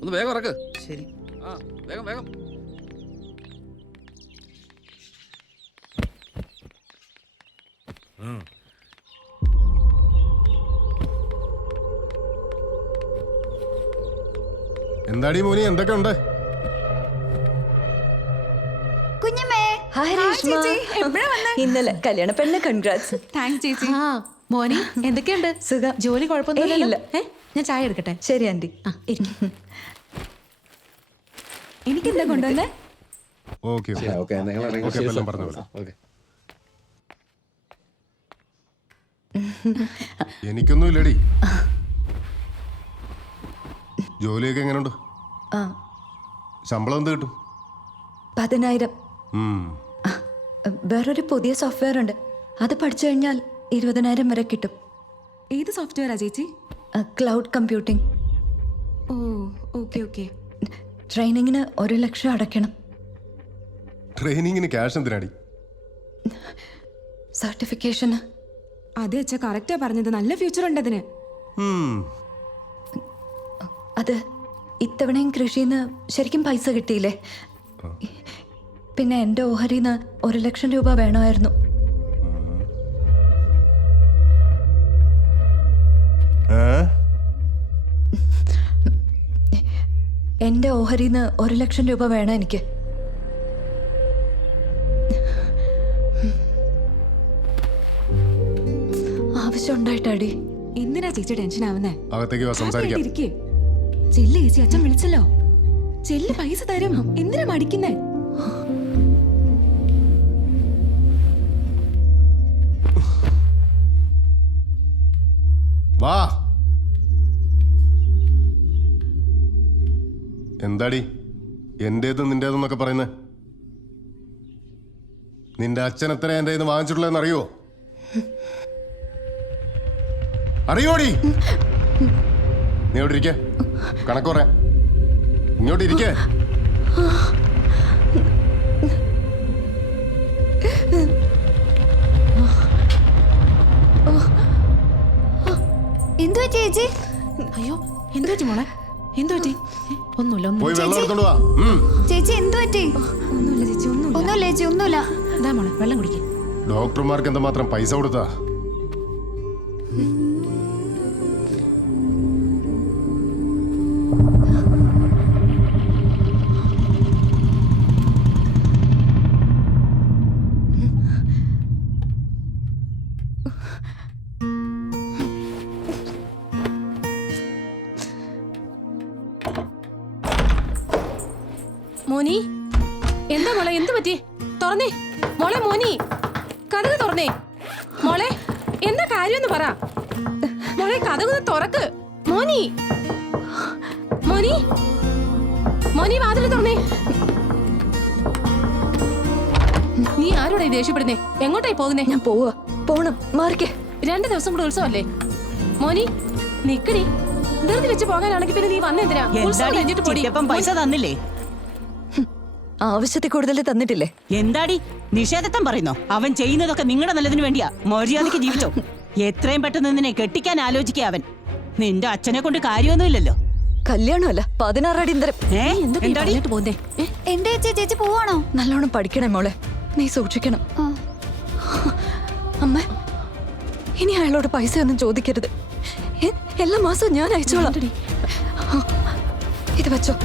ഒന്ന് വേഗം ഇറക്ക്. ശരി. ആ വേഗം വേഗം. എന്താടി മോനി, എന്തൊക്കെ ഉണ്ട്? കുഞ്ഞമ്മേ, ഹായ് രേഷ്മ. ഇന്നലെ കല്യാണ പെണ്ണ്, കൺഗ്രാറ്റ്സ്. താങ്ക്സ് ചേച്ചി. ആ മോനി എന്തൊക്കെയുണ്ട്? സുഖം. ജോലി കുഴപ്പമൊന്നുമില്ല. ഏയ്, ഞാൻ ചായ എടുക്കട്ടെ? ശരി ആന്റി. എനിക്കെന്താ കൊണ്ടുവന്നേ? ഓക്കെ ഓക്കെ എല്ലാം പറഞ്ഞോളൂ. എനിക്കൊന്നും ഇല്ലടി. ജോലിയൊക്കെ എങ്ങനെയുണ്ട്? ആ, ശമ്പളം എന്ത് കിട്ടും? 10,000. ഉം. വേറൊരു പുതിയ സോഫ്റ്റ്വെയർ ഉണ്ട്, അത് പഠിച്ചു കഴിഞ്ഞാൽ 20,000 വരെ കിട്ടും. ഏത് സോഫ്റ്റ്വെയറാ ചേച്ചി? Cloud computing. ഓ ഓക്കെ ഓക്കെ. ട്രെയിനിങ്ങിന് 1 ലക്ഷം അടയ്ക്കണം. ട്രെയിനിങ്ങിന് ക്യാഷ് എന്തിനാടി? സർട്ടിഫിക്കേഷന്. അതെ അച്ഛാ, കറക്റ്റാ പറഞ്ഞത്. നല്ല ഫ്യൂച്ചർ ഉണ്ട് അതിന്. അത് ഇത്തവണയും കൃഷിന്ന് ശരിക്കും പൈസ കിട്ടിയില്ലേ. പിന്നെ എൻ്റെ ഓഹരിന്ന് 1 ലക്ഷം രൂപ വേണമായിരുന്നു. എൻ്റെ ഓഹരിന്ന് 1 ലക്ഷം രൂപ വേണം എനിക്ക്. ആവശ്യം ഉണ്ടായിട്ടാടി. എന്തിനാ ചേച്ചി ടെൻഷൻ ആവുന്നേ? അകത്തേക്ക് വാ, സംസാരിക്കാം. ഇരിക്കേ. ചെല്ല് ചേച്ചി, അച്ഛൻ വിളിച്ചല്ലോ. ചെല്ല്, പൈസ തരും. എന്തിനാ മടിക്കുന്നേ? വാ. എന്താടി എന്റേത് നിന്റേതെന്നൊക്കെ പറയുന്നേ? നിന്റെ അച്ഛൻ എത്ര എന്റെ കയ്യിൽ നിന്ന് വാങ്ങിച്ചിട്ടുള്ളതെന്ന് അറിയോ? അറിയോടി? നീ ഇവിടെ ഇരിക്കേ, കണക്ക് പറയാം. ഇങ്ങോട്ട് ഇരിക്കേ. എന്തു പറ്റി ചേച്ചി? അയ്യോ, എന്തു പറ്റി മോളെ? എന്തു പറ്റി? ഒന്നുമില്ല. പോയി വെള്ളം എടുത്തോണ്ട് വാ. ചേച്ചി എന്തു പറ്റി? ഒന്നുമില്ല ചേച്ചി, ഒന്നുമില്ല ചേച്ചി, ഒന്നുമില്ല. ഇതാ മോളെ, വെള്ളം കുടിക്കേ. ഡോക്ടർമാർക്ക് എന്തുമാത്രം പൈസ കൊടുത്താ? മോനി, എന്താ മോളെ, എന്ത് പറ്റി? തുറന്നേ മോളെ, മോനി കഥക് തുറന്നേ. മോളെ, എന്താ കാര്യമെന്ന് പറ. മോളെ, കഥക് തുറക്ക്. മോനി, മോനി, മോനി, വാതിൽ തുറന്നേ. നീ ആരോടായി ദേഷ്യപ്പെടുന്നേ? എങ്ങോട്ടായി പോകുന്നേ? ഞാൻ പോണം, മാറിക്കേ. 2 ദിവസം കൂടെ ഉത്സവല്ലേ മോനി? നിക്കടി. ധൃതി വെച്ച് പോകാനാണെങ്കിൽ പിന്നെ നീ വന്നെന്തിനാ? ഉത്സവം കഴിഞ്ഞിട്ട് പോടി. പൈസ തന്നില്ലേ? ആവശ്യത്തിൽ കൂടുതൽ തന്നിട്ടില്ലേ? എന്താടി നിഷേധത്വം പറയുന്നോ? അവൻ ചെയ്യുന്നതൊക്കെ നിങ്ങളുടെ നല്ലതിന് വേണ്ടിയാ. മര്യാദയ്ക്ക് ജീവിച്ചോ. എത്രയും പെട്ടെന്ന് നിന്നെ കെട്ടിക്കാൻ ആലോചിക്കുക അവൻ. നിന്റെ അച്ഛനെ കൊണ്ട് കാര്യമൊന്നുമില്ലല്ലോ. കല്യാണമല്ല, 16 അടിയന്തരം. എന്താടി? എന്റെ ചേച്ചി പോവാണോ? നല്ലോണം പഠിക്കണേ മോളെ, നീ സൂക്ഷിക്കണം. അമ്മ, ഇനി അയാളോട് പൈസ ഒന്നും ചോദിക്കരുത്. എല്ലാ മാസവും ഞാൻ അയച്ചോളാം. ഇത് വെച്ചോ.